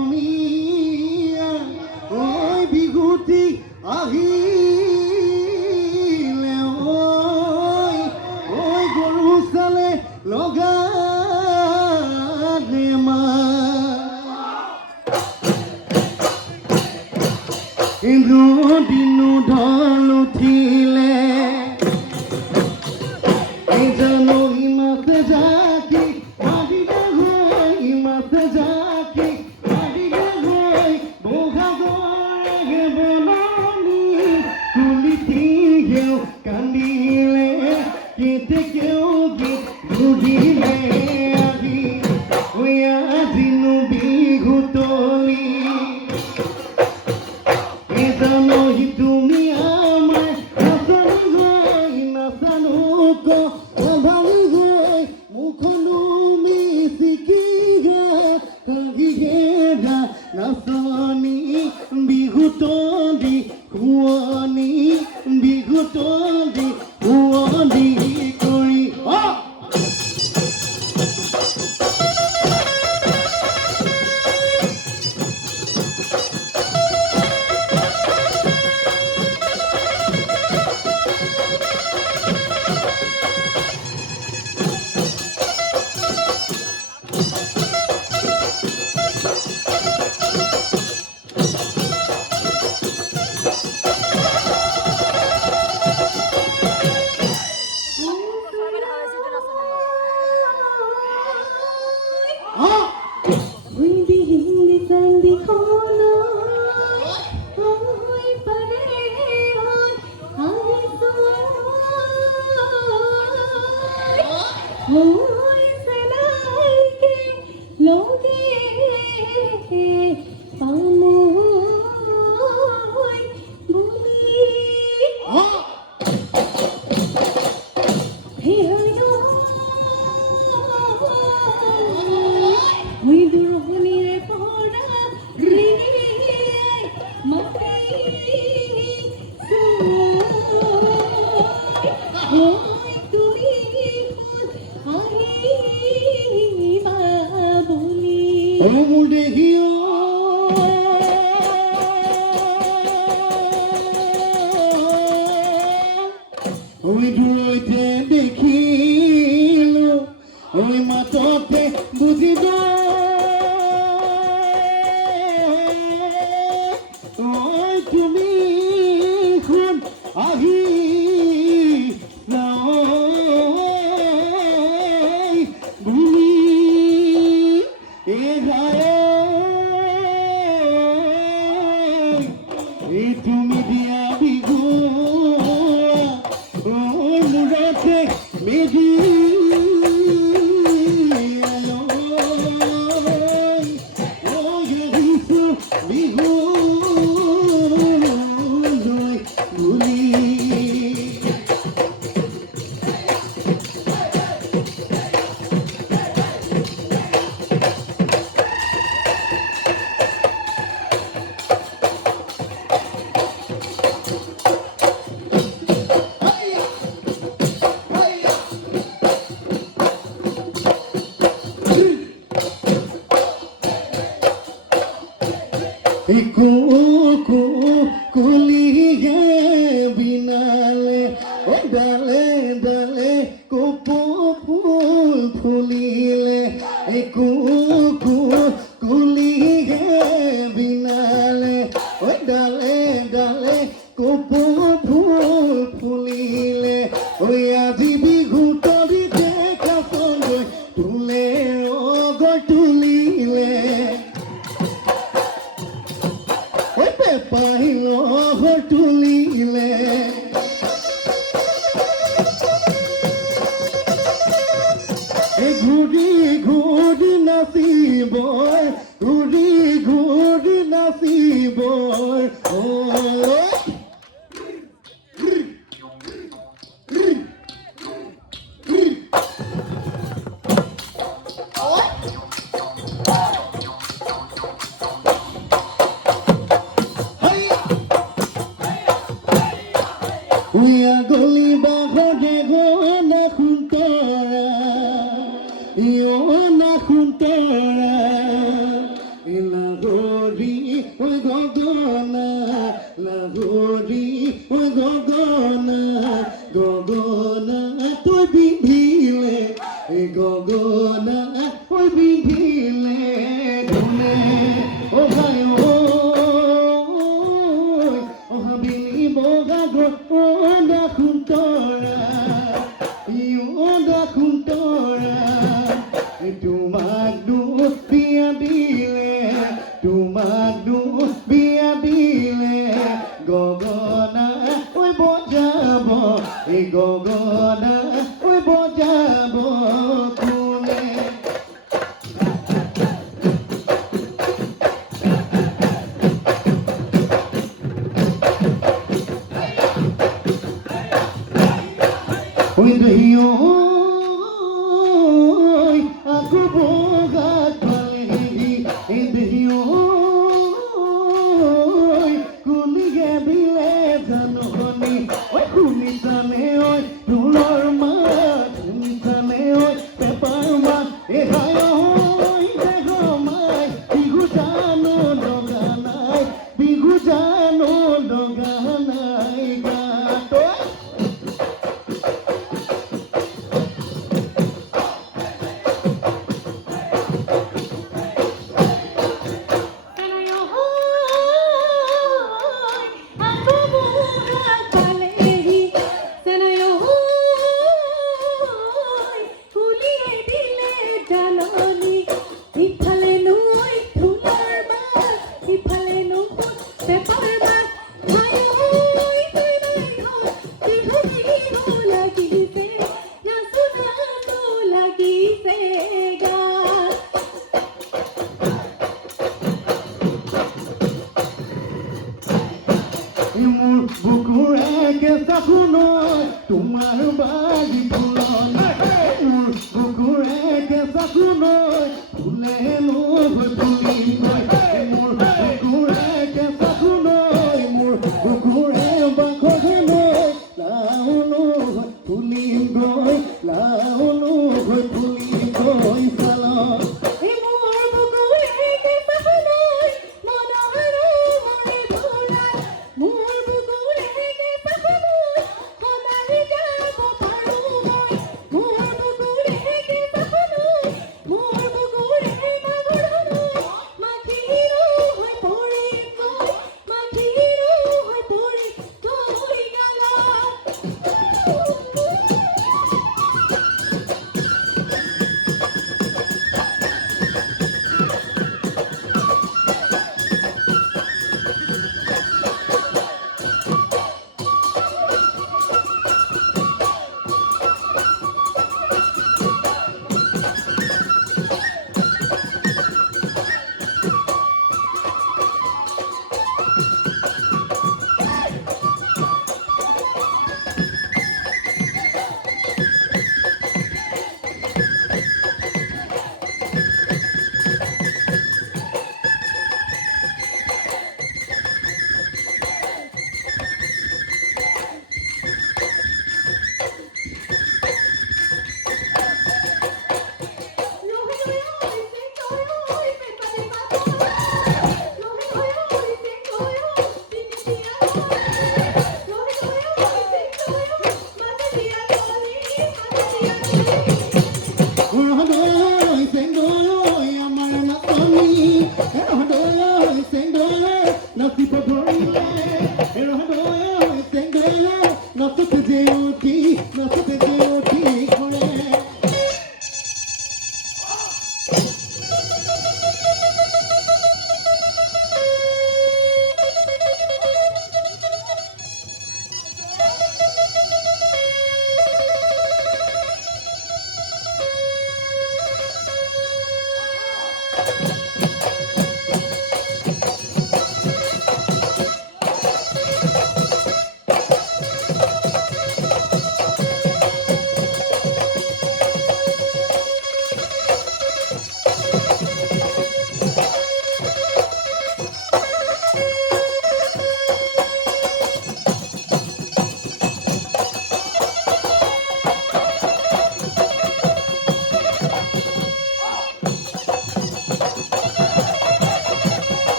অসমীয়া ঐ বিহুটি আহিলে ঐ গৰু চালে লগালে মা দিনো ঢল উঠিলে জানো ইমাত যাকি মাদিলে হৈ ইমাত যাকি মাদিলে হৈ বহাগৰে বননি কুলিটি গেও কান্দিলে কেতেকেও গীত ঘূৰিলে আহি আজিনো বিহুতলি জানো তুমি আমাৰ নাচানো গৈ নাচানো ভালো গৈ মুখনো মিচিকি গে কাগি গেধা নাচনি বিহুতলি শুৱনি বিহুতলি শুৱনি কৰি দূৰৈতে দেখিলো মাততে বুজিব তুমি শুন আহি ভূমি তুমি দিয়া বিহু মেজি বিহু বুলি কুলিয়ে বিনালে ডালে ডালে কপৌ ফুল ফুলিলে কুলিয়ে বিনালে ডালে ডালে কপৌ ফুল ফুলিলে আজি বিহুতলি দেখা পলৈ তোলে ৰগৰ তুলিলে পাহিল তুলিলে ঘূৰি ঘূৰি নাচিব ঘূৰি ঘূৰি নাচিব গলি বাঘে না খুন্তৰা না খুন্তৰা oi gogona lahori oi gogona gogona toi bindhile ei gogona oi bindhile dhune oh hai oh habili boga go onda khuntora onda khuntora তোমাক বিয়া দিলে তোমাক বিয়া দিলে গগনা ঐ বজাব এই গগনা ঐ বজাব কোনে ঐ দহিও aku bogat paledi indhioi kulige bile janoni oi kunitane oi dulor ma kunitane oi pepar ma e hai oi dekho mai bigu jano doganai gato মোৰ বুকুৰে কেঁচা সোণৰ তোমাৰ বাগি ফুলন মোৰ বুকুৰে কেঁচা সোণৰ ফুলে নগৈ ফুলিম মোৰ বুকুৰে কেঁচা সোণৰ মোৰ বুকুৰে বাখৰে লাও নগৈ ফুলিম গৈ লাও নগৈ ফুলিম গৈ চাল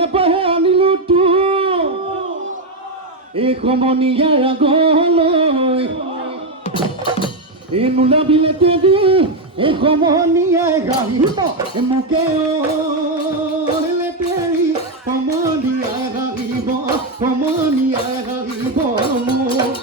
নেপাহে আনিলো তো এই সমনীয়াৰ আগলৈ এই নোলাবিলে তেদি এই সমনীয়াই গাহিব মোকে লেপেৰি সমনীয়াই গাহিব মোক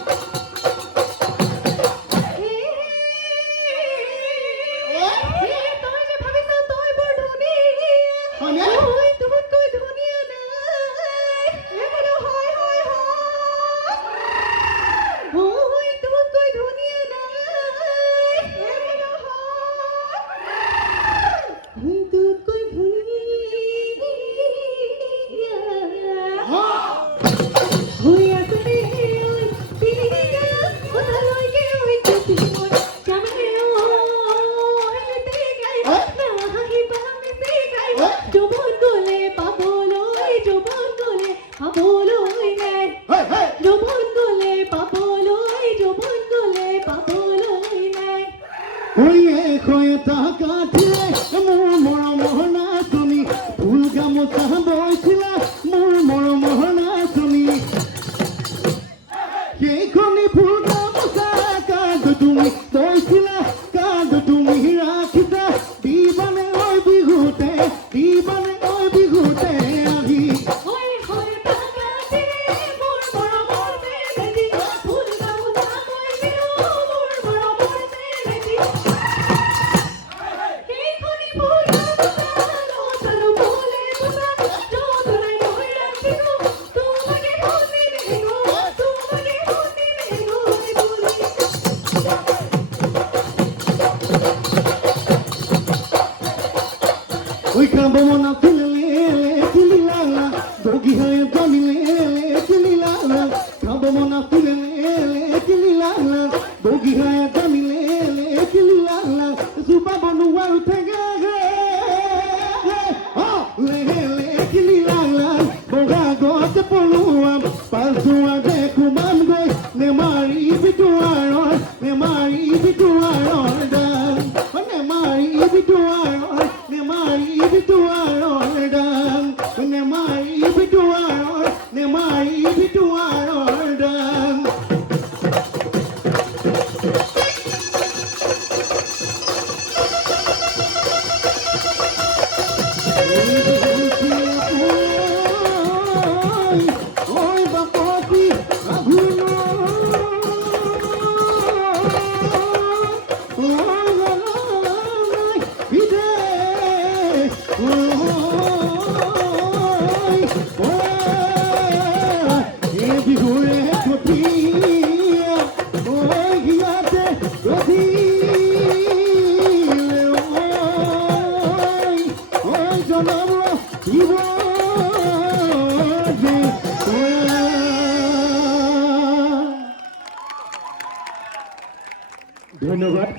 ধন্যবাদ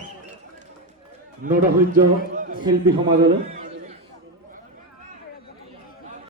নৰসিংহ শিল্পী সমাজলৈ।